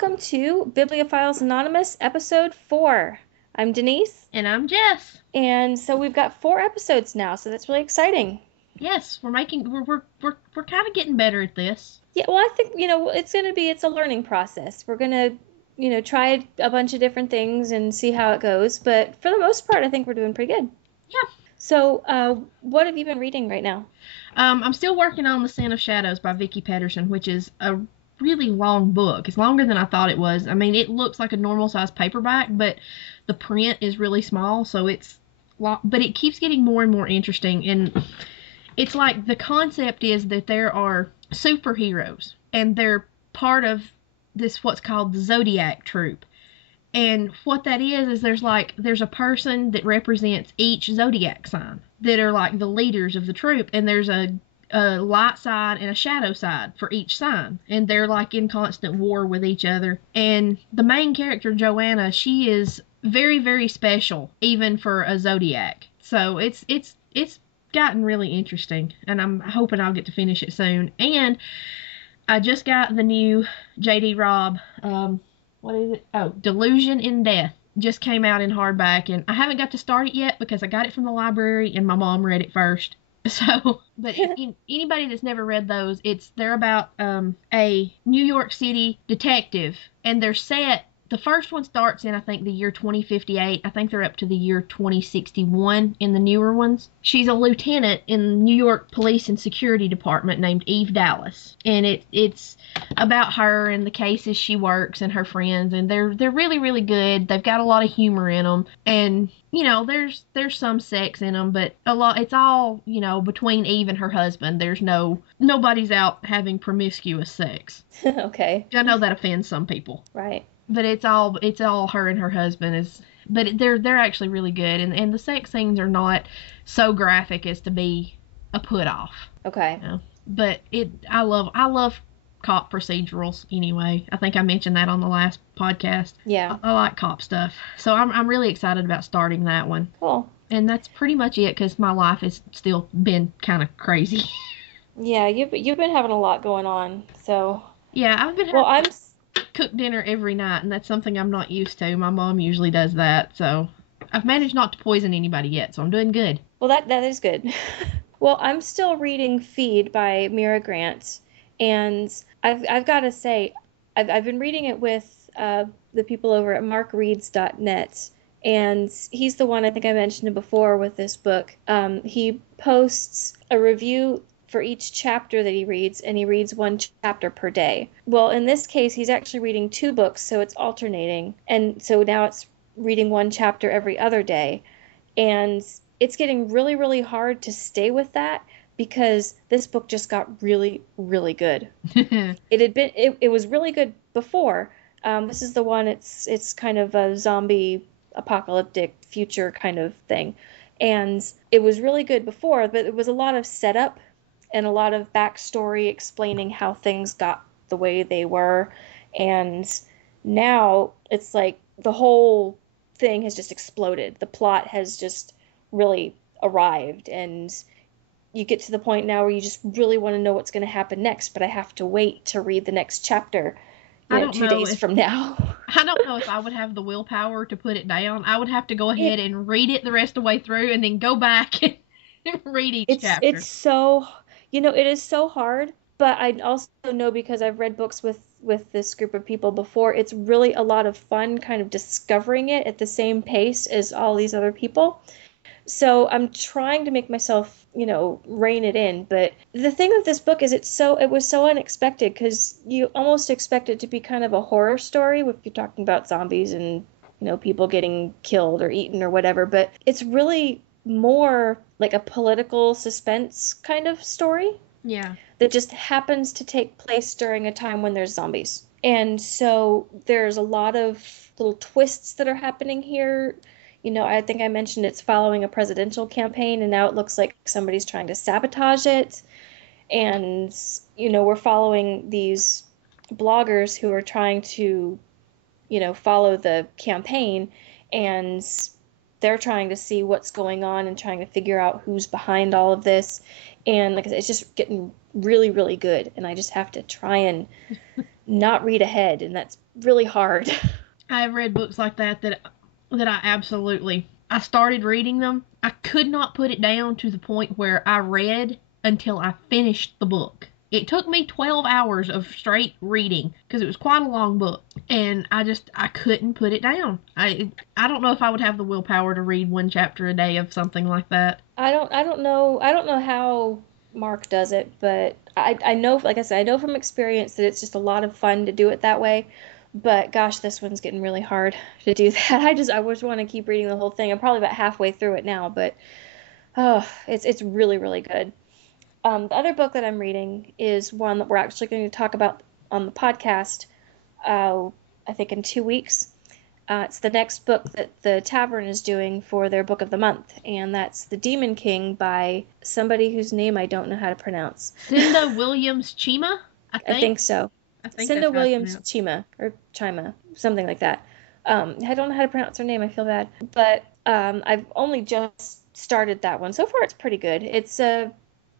welcome to Bibliophiles Anonymous, episode 4. I'm Denise. And I'm Jess. And so we've got 4 episodes now, so that's really exciting. Yes, we're kind of getting better at this. Yeah, well, I think, it's a learning process. We're going to, try a bunch of different things and see how it goes. But for the most part, I think we're doing pretty good. Yeah. So, what have you been reading right now? I'm still working on The Sin of Shadows by Vicki Petterssen, which is a really long book. It's longer than I thought it was. I mean, it looks like a normal size paperback, but the print is really small, so it's long, but it keeps getting more and more interesting. And it's like the concept is that there are superheroes, and they're part of this what's called the Zodiac Troop. And what that is there's a person that represents each zodiac sign that are like the leaders of the troop, and there's a light side and a shadow side for each sign, and they're like in constant war with each other. And the main character, Joanna, she is very, very special even for a zodiac. So it's gotten really interesting, and I'm hoping I'll get to finish it soon. And I just got the new J.D. Robb, what is it? Oh, Delusion in Death. Just came out in hardback, and I haven't got to start it yet because I got it from the library and my mom read it first. So, but anybody that's never read those, they're about a New York City detective, and they're set. The first one starts in, I think, the year 2058. I think they're up to the year 2061 in the newer ones. She's a lieutenant in the New York Police and Security Department named Eve Dallas. And it's about her and the cases she works and her friends. And they're really, really good. They've got a lot of humor in them. And, there's some sex in them, but it's all, between Eve and her husband. Nobody's out having promiscuous sex. Okay. I know that offends some people. Right. But it's all her and her husband but they're actually really good, and the sex scenes are not so graphic as to be a put off. Okay. But I love cop procedurals anyway. I think I mentioned that on the last podcast. Yeah. I like cop stuff, so I'm really excited about starting that one. Cool. And that's pretty much it, because my life has still been kind of crazy. Yeah, you've been having a lot going on, so. Yeah, I've been. Well, I'm cook dinner every night, and that's something I'm not used to. My mom usually does that, so I've managed not to poison anybody yet, so I'm doing good. Well, that is good. Well, I'm still reading Feed by Mira Grant, and I've got to say, I've been reading it with the people over at markreads.net, and he's the one I think I mentioned before with this book. He posts a review for each chapter that he reads, and he reads one chapter per day. Well, in this case, he's actually reading 2 books, so it's alternating. And so now it's reading one chapter every other day. And it's getting really, really hard to stay with that because this book just got really, really good. It was really good before. This is the one, it's kind of a zombie apocalyptic future kind of thing. And it was really good before, but it was a lot of setup and a lot of backstory explaining how things got the way they were. And now it's like the whole thing has just exploded. The plot has just really arrived, and you get to the point now where you just really want to know what's going to happen next, but I have to wait to read the next chapter 2 days from now. I don't know if I would have the willpower to put it down. I would have to go ahead and read it the rest of the way through and then go back and read each chapter. It's so... it is so hard, but I also know, because I've read books with this group of people before, it's really a lot of fun kind of discovering it at the same pace as all these other people. So I'm trying to make myself, rein it in. But the thing with this book is it was so unexpected, because you almost expect it to be kind of a horror story if you're talking about zombies and, people getting killed or eaten or whatever. But it's really more like a political suspense kind of story. Yeah. That just happens to take place during a time when there's zombies. And so there's a lot of little twists that are happening here. I think I mentioned it's following a presidential campaign, and now it looks like somebody's trying to sabotage it. And, we're following these bloggers who are trying to, follow the campaign. And they're trying to see what's going on and trying to figure out who's behind all of this. And like I said, it's just getting really, really good. And I just have to try and not read ahead, and that's really hard. I have read books like that I started reading them. I could not put it down to the point where I read until I finished the book. It took me 12 hours of straight reading because it was quite a long book, and I couldn't put it down. I don't know if I would have the willpower to read one chapter a day of something like that. I don't know how Mark does it, but I know, like I said, I know from experience that it's just a lot of fun to do it that way. But gosh, this one's getting really hard to do that. I just want to keep reading the whole thing. I'm probably about halfway through it now, but it's really, really good. The other book that I'm reading is one that we're actually going to talk about on the podcast, I think in 2 weeks. It's the next book that the Tavern is doing for their book of the month, and that's The Demon King by somebody whose name I don't know how to pronounce. Cinda Williams Chima, I think so. Cinda Williams Chima, or Chima, something like that. I don't know how to pronounce her name. I feel bad. But I've only just started that one. So far, it's pretty good. It's a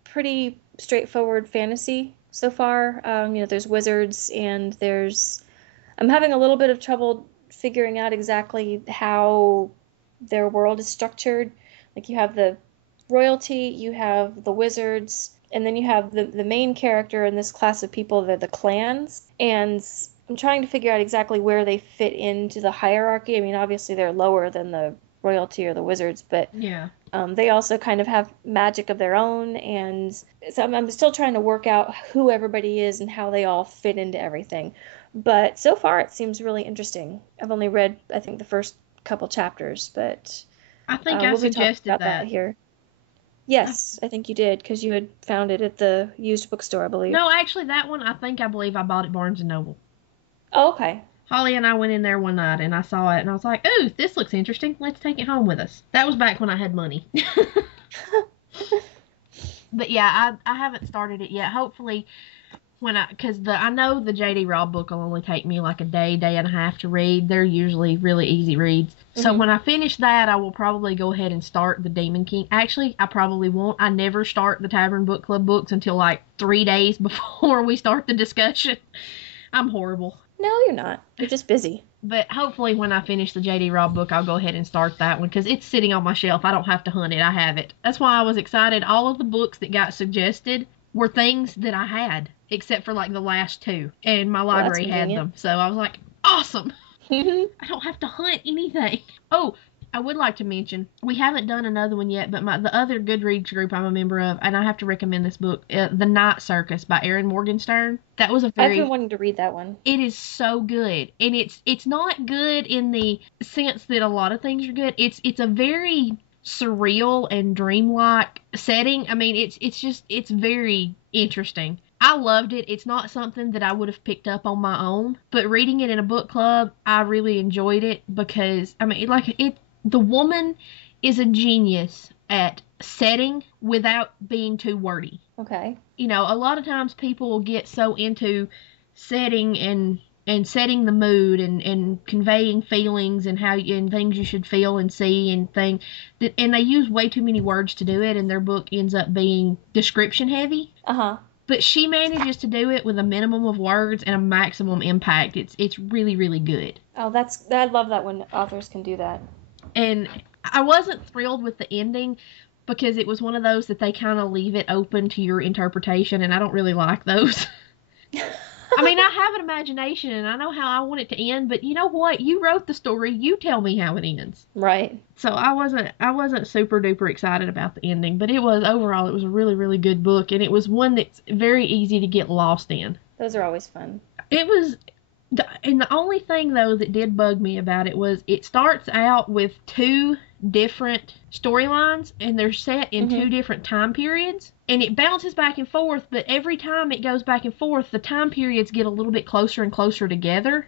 pretty straightforward fantasy so far. There's wizards, and I'm having a little bit of trouble figuring out exactly how their world is structured. Like, you have the royalty, you have the wizards, and then you have the main character in this class of people, they're the clans. And I'm trying to figure out exactly where they fit into the hierarchy. I mean, obviously they're lower than the royalty or the wizards, but yeah. They also kind of have magic of their own, and so I'm still trying to work out who everybody is and how they all fit into everything. But so far, it seems really interesting. I've only read, I think, the first couple chapters, but I think I suggested about that here. Yes, I think you did, because you had found it at the used bookstore, I believe. No, actually, that one, I believe I bought at Barnes & Noble. Oh, okay. Holly and I went in there one night, and I saw it, and I was like, ooh, this looks interesting. Let's take it home with us. That was back when I had money. But yeah, I haven't started it yet. Hopefully, because I know the J.D. Robb book will only take me like a day and a half to read. They're usually really easy reads. Mm-hmm. So when I finish that, I will probably go ahead and start The Demon King. Actually, I probably won't. I never start the Tavern Book Club books until like 3 days before we start the discussion. I'm horrible. No, you're not. You're just busy. But hopefully when I finish the J.D. Robb book, I'll go ahead and start that one, because it's sitting on my shelf. I don't have to hunt it. I have it. That's why I was excited. All of the books that got suggested were things that I had, except for like the last 2. And my library had them. So I was like, awesome. I don't have to hunt anything. Oh, I would like to mention, we haven't done another one yet, but the other Goodreads group I'm a member of, and I have to recommend this book, The Night Circus by Erin Morgenstern. That was I've been wanting to read that one. It is so good. And it's not good in the sense that a lot of things are good. It's a very surreal and dreamlike setting. I mean, it's very interesting. I loved it. It's not something that I would have picked up on my own, but reading it in a book club, I really enjoyed it, because, I mean, the woman is a genius at setting without being too wordy. Okay. A lot of times people will get so into setting and setting the mood and conveying feelings and and things you should feel and see and things, and they use way too many words to do it, and their book ends up being description heavy. Uh-huh. But she manages to do it with a minimum of words and a maximum impact. It's really, really good. Oh, I love that when authors can do that. And I wasn't thrilled with the ending, because it was one of those that they kind of leave it open to your interpretation, and I don't really like those. I mean, I have an imagination, and I know how I want it to end, but you know what? You wrote the story. You tell me how it ends. Right. So I wasn't super duper excited about the ending, but overall it was a really, really good book, and it was one that's very easy to get lost in. Those are always fun. And the only thing, though, that did bug me about it was it starts out with 2 different storylines, and they're set in 2 different time periods, and it bounces back and forth, but every time it goes back and forth, the time periods get a little bit closer and closer together,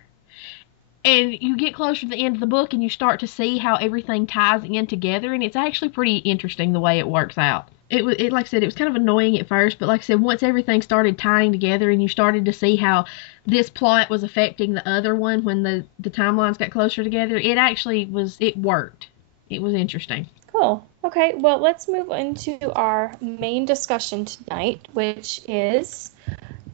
and you get closer to the end of the book, and you start to see how everything ties in together, and it's actually pretty interesting the way it works out. Like I said, it was kind of annoying at first, but like I said, once everything started tying together and you started to see how this plot was affecting the other one when the timelines got closer together, it worked. it was interesting. Cool. Okay, well, let's move into our main discussion tonight, which is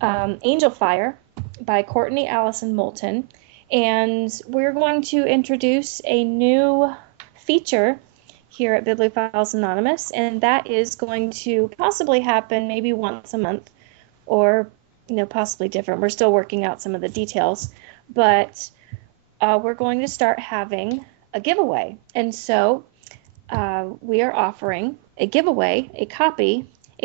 Angel Fire by Courtney Allison Moulton. And we're going to introduce a new feature here at Bibliophiles Anonymous, and that is going to possibly happen maybe once a month, or possibly different. We're still working out some of the details, but we're going to start having a giveaway. And so we are offering a giveaway, a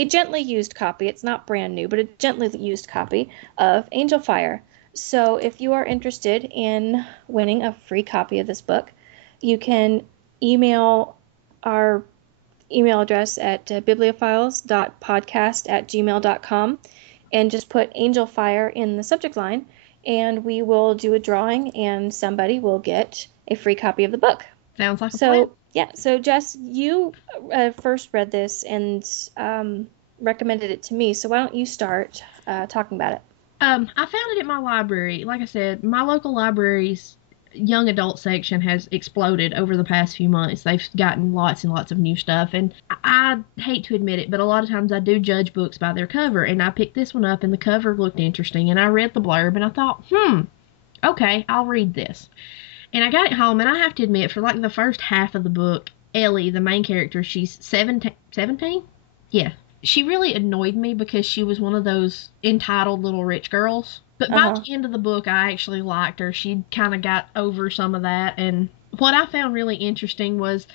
gently used copy. It's not brand new, but a gently used copy of Angel Fire. So if you are interested in winning a free copy of this book, you can email our email address at bibliophiles.podcast@gmail.com and just put Angel Fire in the subject line, and we will do a drawing, and somebody will get a free copy of the book. Sounds like a plan. Yeah, so Jess, you first read this and recommended it to me, so why don't you start talking about it? I found it at my library. Like I said, my local library's young adult section has exploded over the past few months. They've gotten lots and lots of new stuff, and I hate to admit it, but a lot of times I do judge books by their cover, and I picked this one up, and the cover looked interesting, and I read the blurb, and I thought, okay, I'll read this. And I got it home, and I have to admit, for like the first half of the book, Ellie, the main character, she's 17? Yeah. She really annoyed me because she was one of those entitled little rich girls. But by the end of the book, I actually liked her. She kind of got over some of that. And what I found really interesting was,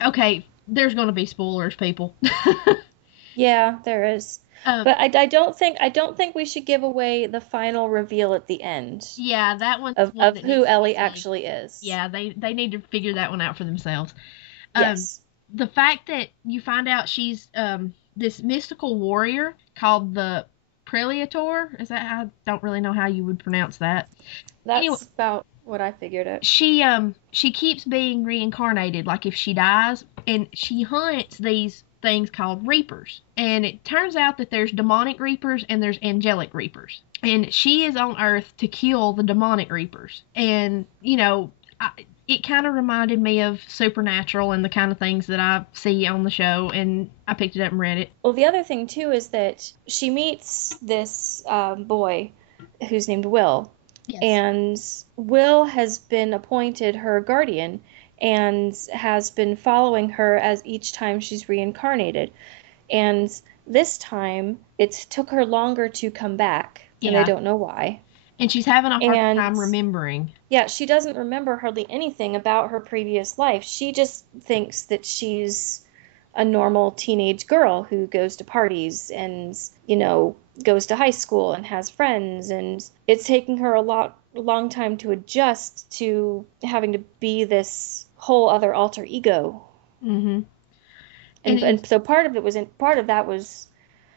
okay, there's going to be spoilers, people. Yeah, there is. But I don't think we should give away the final reveal at the end. Yeah, that one of who Ellie actually is. Yeah, they need to figure that one out for themselves. Yes. The fact that you find out she's this mystical warrior called the Preliator, is that, I don't really know how you would pronounce that. That's anyway, about what I figured out. She keeps being reincarnated, like if she dies, and she hunts these things called reapers. And it turns out that there's demonic reapers and there's angelic reapers. And she is on Earth to kill the demonic reapers. And, it kind of reminded me of Supernatural and the kind of things that I see on the show, and I picked it up and read it. Well, the other thing, too, is that she meets this boy who's named Will. Yes. And Will has been appointed her guardian and has been following her as each time she's reincarnated. And this time, it took her longer to come back, and I don't know why. And she's having a hard time remembering. Yeah, she doesn't remember hardly anything about her previous life. She just thinks that she's a normal teenage girl who goes to parties and, goes to high school and has friends. And it's taking her a long time to adjust to having to be this whole other alter ego. Mm-hmm. And so part of that was,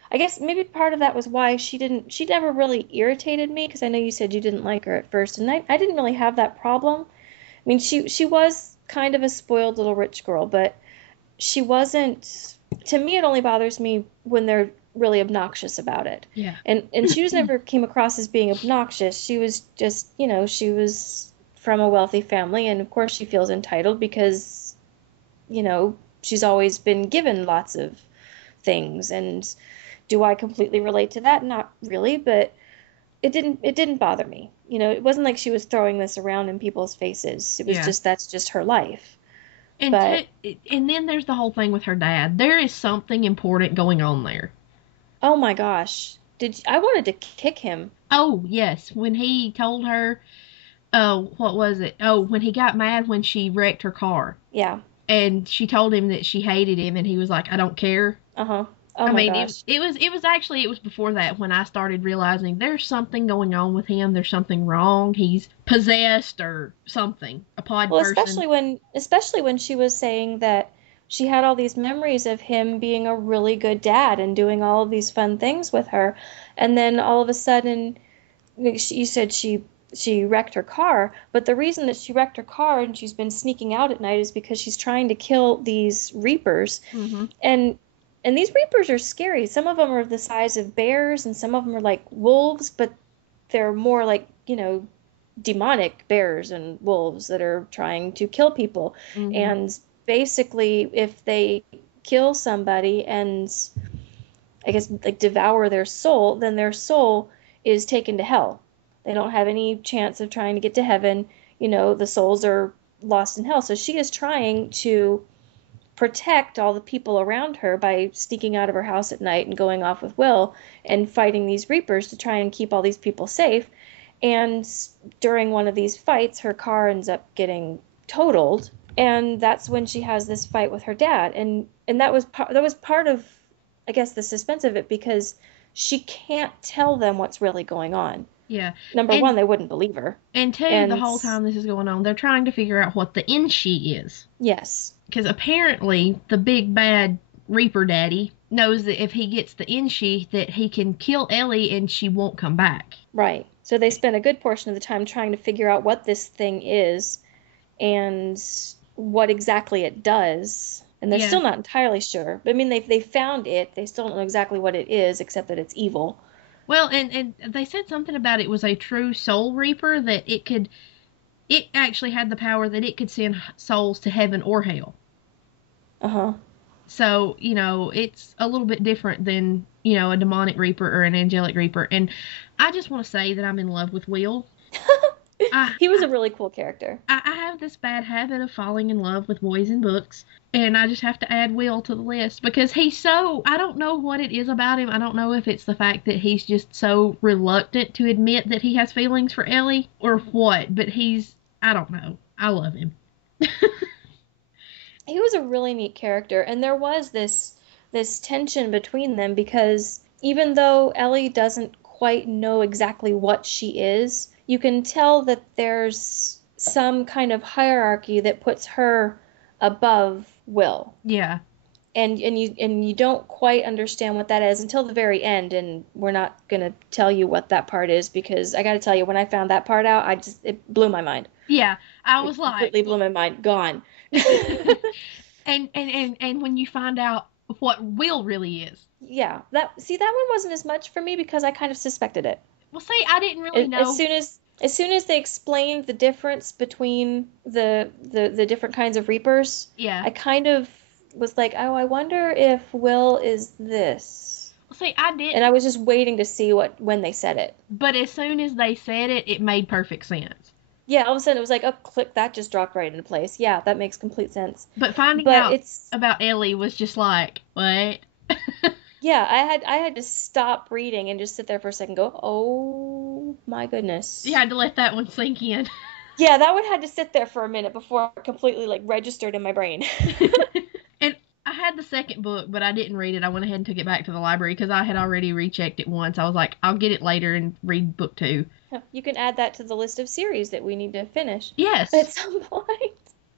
I guess maybe part of that was why she never really irritated me, because I know you said you didn't like her at first, and I didn't really have that problem. I mean, she was kind of a spoiled little rich girl, but she wasn't, to me, it only bothers me when they're really obnoxious about it. Yeah. And she was never came across as being obnoxious. She was just, she was from a wealthy family, and of course she feels entitled because, she's always been given lots of things. And do I completely relate to that? Not really, but it didn't bother me. It wasn't like she was throwing this around in people's faces. It was just, that's just her life. And then there's the whole thing with her dad. There is something important going on there. Oh my gosh. I wanted to kick him. Oh, yes. When he told her, what was it? Oh, when he got mad when she wrecked her car. Yeah. And she told him that she hated him, and he was like, I don't care. Uh-huh. Oh my gosh. It was before that when I started realizing there's something going on with him. There's something wrong. He's possessed or something. A pod person. Especially when she was saying that she had all these memories of him being a really good dad and doing all of these fun things with her, and then all of a sudden, you said she wrecked her car, but the reason that she wrecked her car and she's been sneaking out at night is because she's trying to kill these reapers. Mm-hmm. And these reapers are scary. Some of them are the size of bears, and some of them are like wolves, but they're more like, demonic bears and wolves that are trying to kill people. Mm-hmm. And basically, if they kill somebody and I guess like devour their soul, then their soul is taken to hell. They don't have any chance of trying to get to heaven. The souls are lost in hell. So she is trying to protect all the people around her by sneaking out of her house at night and going off with Will and fighting these Reapers to try and keep all these people safe. And during one of these fights, her car ends up getting totaled, and that's when she has this fight with her dad. And that was part of, I guess, the suspense of it, because she can't tell them what's really going on. Yeah. Number one, they wouldn't believe her. And two, the whole time this is going on, they're trying to figure out what the Inshi is. Yes. Because apparently the big bad Reaper daddy knows that if he gets the Inshi, that he can kill Ellie and she won't come back. Right. So they spend a good portion of the time trying to figure out what this thing is and what exactly it does. And they're still not entirely sure. But I mean, they found it. They still don't know exactly what it is, except that it's evil. Well, and they said something about it was a true soul reaper, that it actually had the power that it could send souls to heaven or hell. Uh-huh. So, it's a little bit different than, a demonic reaper or an angelic reaper. And I just want to say that I'm in love with Will. He was a really cool character. I have this bad habit of falling in love with boys in books, and I just have to add Will to the list because I don't know what it is about him. I don't know if it's the fact that he's just so reluctant to admit that he has feelings for Ellie or what, but I don't know. I love him. He was a really neat character, and there was this tension between them because even though Ellie doesn't quite know exactly what she is, you can tell that there's some kind of hierarchy that puts her above Will. Yeah. And you don't quite understand what that is until the very end, and we're not going to tell you what that part is because I got to tell you, when I found that part out, it blew my mind. Yeah, I was completely blew my mind. Gone. and when you find out what Will really is. Yeah, that one wasn't as much for me because I kind of suspected it. Well, see, I didn't really know. As soon as they explained the difference between the different kinds of Reapers, yeah, I kind of was like, oh, I wonder if Will is this. Well, see, I didn't. And I was just waiting to see when they said it. But as soon as they said it, it made perfect sense. Yeah, all of a sudden it was like, oh, click, that just dropped right into place. Yeah, that makes complete sense. But finding out about Ellie was just like, what? Yeah, I had to stop reading and just sit there for a second and go, oh my goodness. You had to let that one sink in. Yeah, that one had to sit there for a minute before it completely registered in my brain. And I had the second book, but I didn't read it. I went ahead and took it back to the library because I had already rechecked it once. I was like, I'll get it later and read book 2. You can add that to the list of series that we need to finish. Yes. At some point.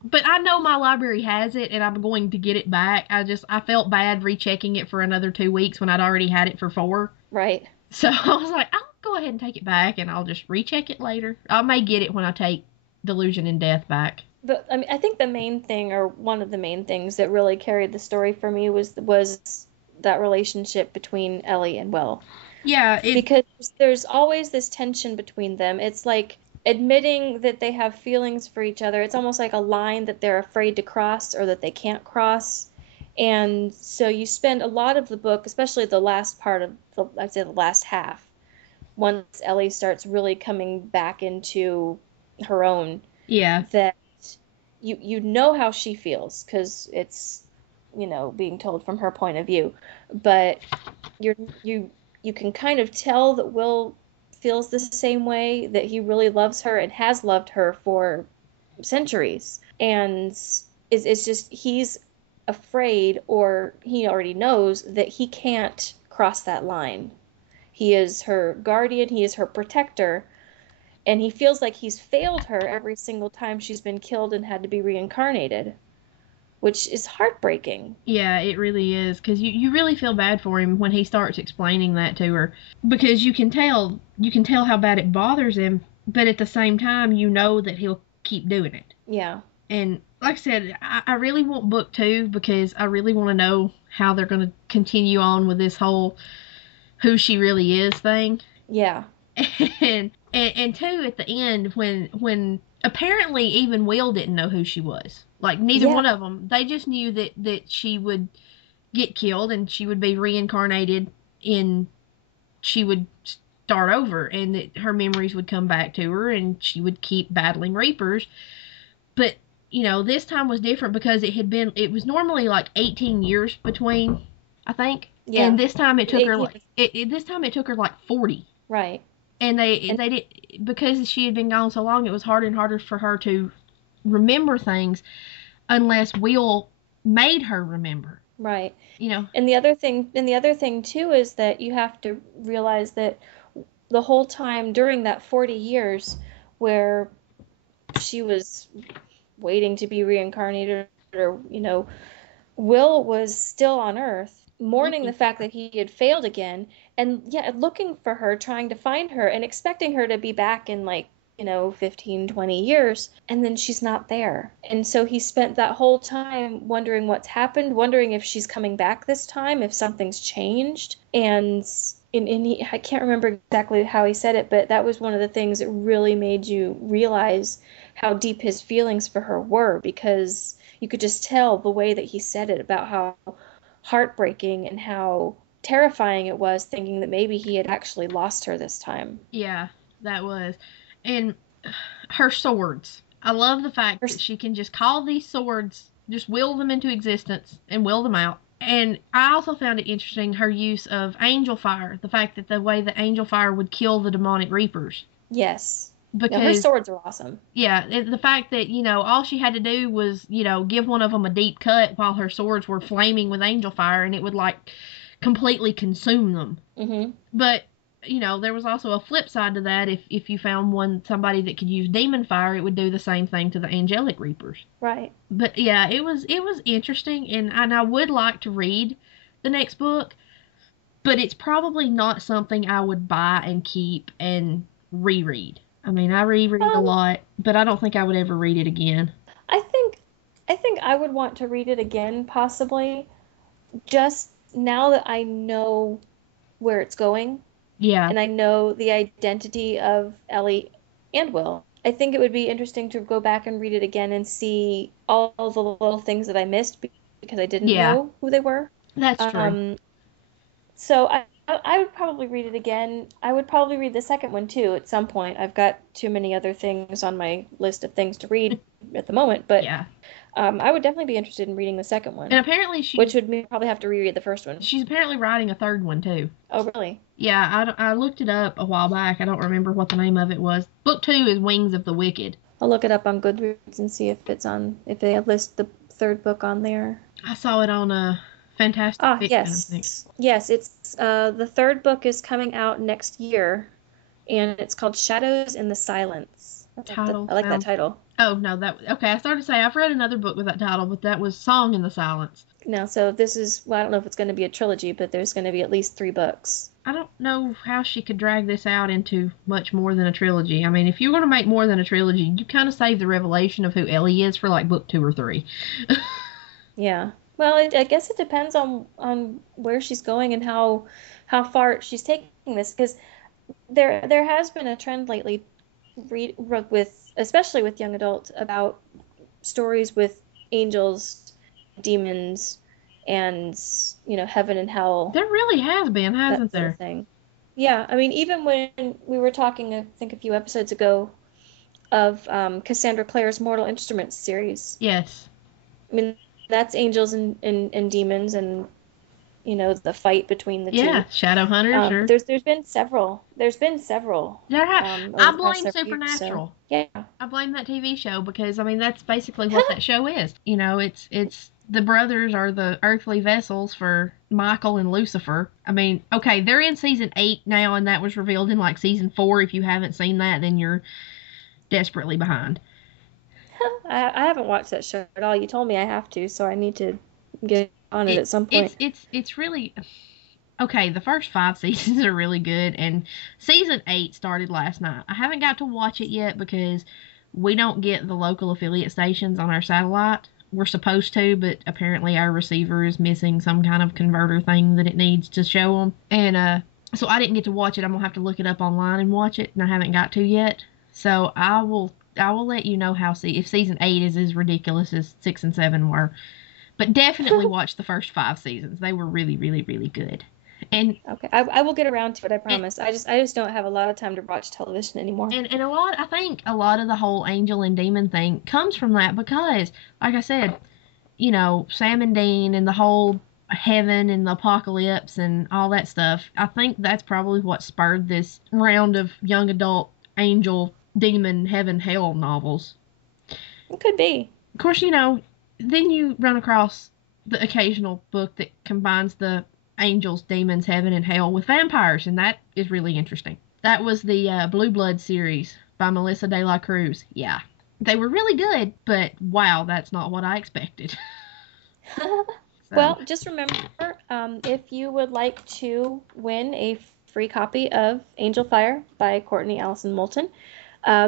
But I know my library has it, and I'm going to get it back. I felt bad rechecking it for another 2 weeks when I'd already had it for 4. Right. So I was like, I'll go ahead and take it back, and I'll just recheck it later. I may get it when I take Delusion and Death back. But I mean, I think the main thing, or one of the main things that really carried the story for me was that relationship between Ellie and Will. Yeah. Because there's always this tension between them. It's like admitting that they have feelings for each other. It's almost like a line that they're afraid to cross or that they can't cross. And so you spend a lot of the book, especially the last part of I'd say the last half, once Ellie starts really coming back into her own. Yeah. That you know how she feels because it's, being told from her point of view. But you can kind of tell that Will feels the same way, that he really loves her and has loved her for centuries. And it's just he's afraid, or he already knows, that he can't cross that line. He is her guardian, he is her protector, and he feels like he's failed her every single time she's been killed and had to be reincarnated, which is heartbreaking. Yeah, it really is, because you really feel bad for him when he starts explaining that to her, because you can tell how bad it bothers him, but at the same time you know that he'll keep doing it. Yeah. And like I said, I really want book 2 because I really want to know how they're going to continue on with this whole who she really is thing. Yeah. And two, at the end, when apparently even Will didn't know who she was. Like, neither one of them. They just knew that she would get killed and she would be reincarnated and she would start over, and that her memories would come back to her and she would keep battling Reapers. But, this time was different because it was normally like 18 years between, I think. Yeah. And this time it took her like 40. Right. And they did, because she had been gone so long, it was harder and harder for her to remember things unless Will made her remember. Right. And the other thing too is that you have to realize that the whole time during that 40 years where she was waiting to be reincarnated, or Will was still on Earth, mourning the fact that he had failed again, and looking for her, trying to find her, and expecting her to be back in 15, 20 years, and then she's not there. And so he spent that whole time wondering what's happened, wondering if she's coming back this time, if something's changed. And I can't remember exactly how he said it, but that was one of the things that really made you realize how deep his feelings for her were, because you could just tell the way that he said it about how heartbreaking and how terrifying it was, thinking that maybe he had actually lost her this time. Yeah, that was. And her swords. I love the fact that she can just call these swords, just will them into existence and will them out. And I also found it interesting, her use of angel fire. The fact that the way the angel fire would kill the demonic reapers. Yes. Because her swords are awesome. Yeah, the fact that, all she had to do was, give one of them a deep cut while her swords were flaming with angel fire, and it would, completely consume them. Mm-hmm. But, there was also a flip side to that. If you found somebody that could use demon fire, it would do the same thing to the angelic reapers. Right. But, yeah, it was interesting, and I would like to read the next book, but it's probably not something I would buy and keep and reread. I mean, I reread a lot, but I don't think I would ever read it again. I think I would want to read it again, possibly, just now that I know where it's going. Yeah. And I know the identity of Ellie and Will. I think it would be interesting to go back and read it again and see all the little things that I missed because I didn't know who they were. That's true. So I would probably read it again. I would probably read the second one, too, at some point. I've got too many other things on my list of things to read at the moment, but I would definitely be interested in reading the second one. And apparently which would mean probably have to reread the first one. She's apparently writing a third one, too. Oh, really? Yeah, I looked it up a while back. I don't remember what the name of it was. Book 2 is Wings of the Wicked. I'll look it up on Goodreads and see if if they list the third book on there. I saw it on Fantastic Fiction, yes. I think. Yes, it's the third book is coming out next year, and it's called Shadows in the Silence. I like that title. Oh, no, okay, I started to say, I've read another book with that title, but that was Song in the Silence. No, so this is, I don't know if it's going to be a trilogy, but there's going to be at least 3 books. I don't know how she could drag this out into much more than a trilogy. I mean, if you're going to make more than a trilogy, you kind of save the revelation of who Ellie is for, book 2 or 3. Yeah. Well, I guess it depends on where she's going and how far she's taking this, because there has been a trend lately, especially with young adults, about stories with angels, demons, and heaven and hell. There really has been, hasn't there? Sort of thing. Yeah, I mean, even when we were talking, I think a few episodes ago, of Cassandra Clare's Mortal Instruments series. Yes. I mean, that's angels and demons, and the fight between the two. Yeah, shadow hunters. Sure. There's been several. I blame Supernatural. Years, so, yeah. I blame that TV show because that's basically what that show is. It's the brothers are the earthly vessels for Michael and Lucifer. I mean, okay, they're in season 8 now, and that was revealed in season 4. If you haven't seen that, then you're desperately behind. I haven't watched that show at all. You told me I have to, so I need to get on it at some point. It's really okay. The first 5 seasons are really good, and season 8 started last night. I haven't got to watch it yet because we don't get the local affiliate stations on our satellite. We're supposed to, but apparently our receiver is missing some kind of converter thing that it needs to show them. And So I didn't get to watch it. I'm gonna have to look it up online and watch it, and I haven't got to yet. So I will let you know if season 8 is as ridiculous as 6 and 7 were. But definitely watch the first 5 seasons. They were really, really, really good. And Okay, I will get around to it. I and, promise. I just don't have a lot of time to watch television anymore. and I think a lot of the whole angel and demon thing comes from that because, like I said, Sam and Dean and the whole heaven and the apocalypse and all that stuff. I think that's probably what spurred this round of young adult angel, demon, heaven, hell novels. It could be. Of course, then you run across the occasional book that combines the angels, demons, heaven, and hell with vampires, and that is really interesting. That was the Blue Blood series by Melissa De La Cruz. Yeah. They were really good, but wow, that's not what I expected. So. Well, just remember, if you would like to win a free copy of Angel Fire by Courtney Allison Moulton,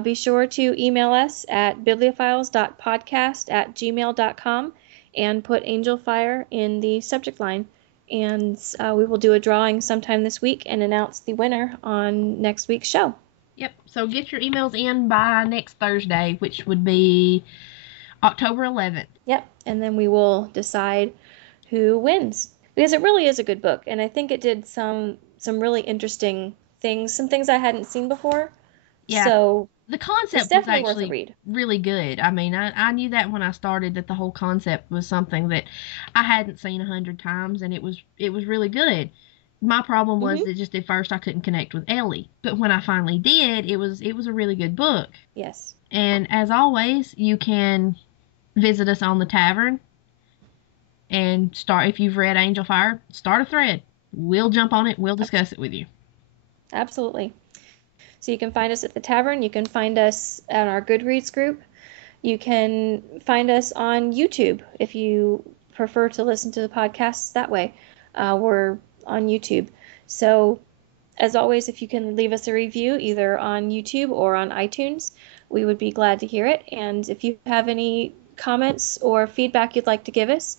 be sure to email us at bibliophiles.podcast@gmail.com and put Angel Fire in the subject line. And we will do a drawing sometime this week and announce the winner on next week's show. Yep. So get your emails in by next Thursday, which would be October 11th. Yep. And then we will decide who wins, because it really is a good book, and I think it did some really interesting things, some things I hadn't seen before. Yeah. So the concept was actually really good. I mean, I knew that when I started, that the whole concept was something that I hadn't seen 100 times, and it was really good. My problem was that just at first I couldn't connect with Ellie, but when I finally did, it was a really good book. Yes. And as always, you can visit us on the tavern. And if you've read Angel Fire, start a thread. We'll jump on it. We'll discuss it with you. Absolutely. So you can find us at the tavern. You can find us on our Goodreads group. You can find us on YouTube if you prefer to listen to the podcasts that way. We're on YouTube. So as always, if you can leave us a review either on YouTube or on iTunes, we would be glad to hear it. And if you have any comments or feedback you'd like to give us,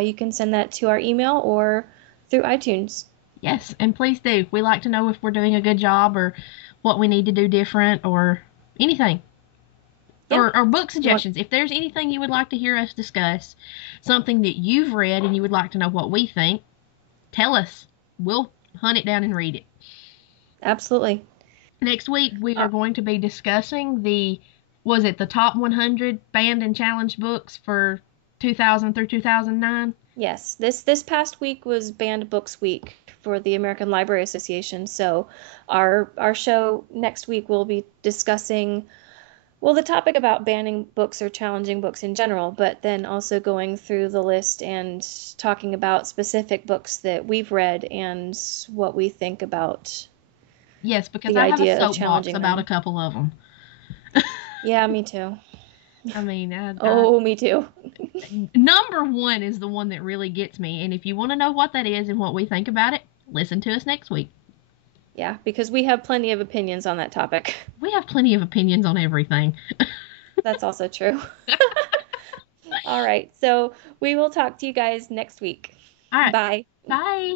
you can send that to our email or through iTunes. Yes, and please do. We like to know if we're doing a good job or what we need to do different or anything. Yeah. Or book suggestions. If there's anything you would like to hear us discuss, something that you've read and you would like to know what we think, tell us. We'll hunt it down and read it. Absolutely. Next week, we are going to be discussing the top 100 banned and challenged books for 2000 through 2009? Yes. This past week was Banned Books Week for the American Library Association. So our show next week will be discussing, well, the topic about banning books or challenging books in general, but then also going through the list and talking about specific books that we've read and what we think about. Yes, because I have a soapbox about a couple of them. Yeah, me too. I mean, me too. Number 1 is the one that really gets me, and if you want to know what that is and what we think about it, listen to us next week. Yeah, because we have plenty of opinions on that topic. We have plenty of opinions on everything. That's also true. All right, so we will talk to you guys next week. All right. Bye. Bye.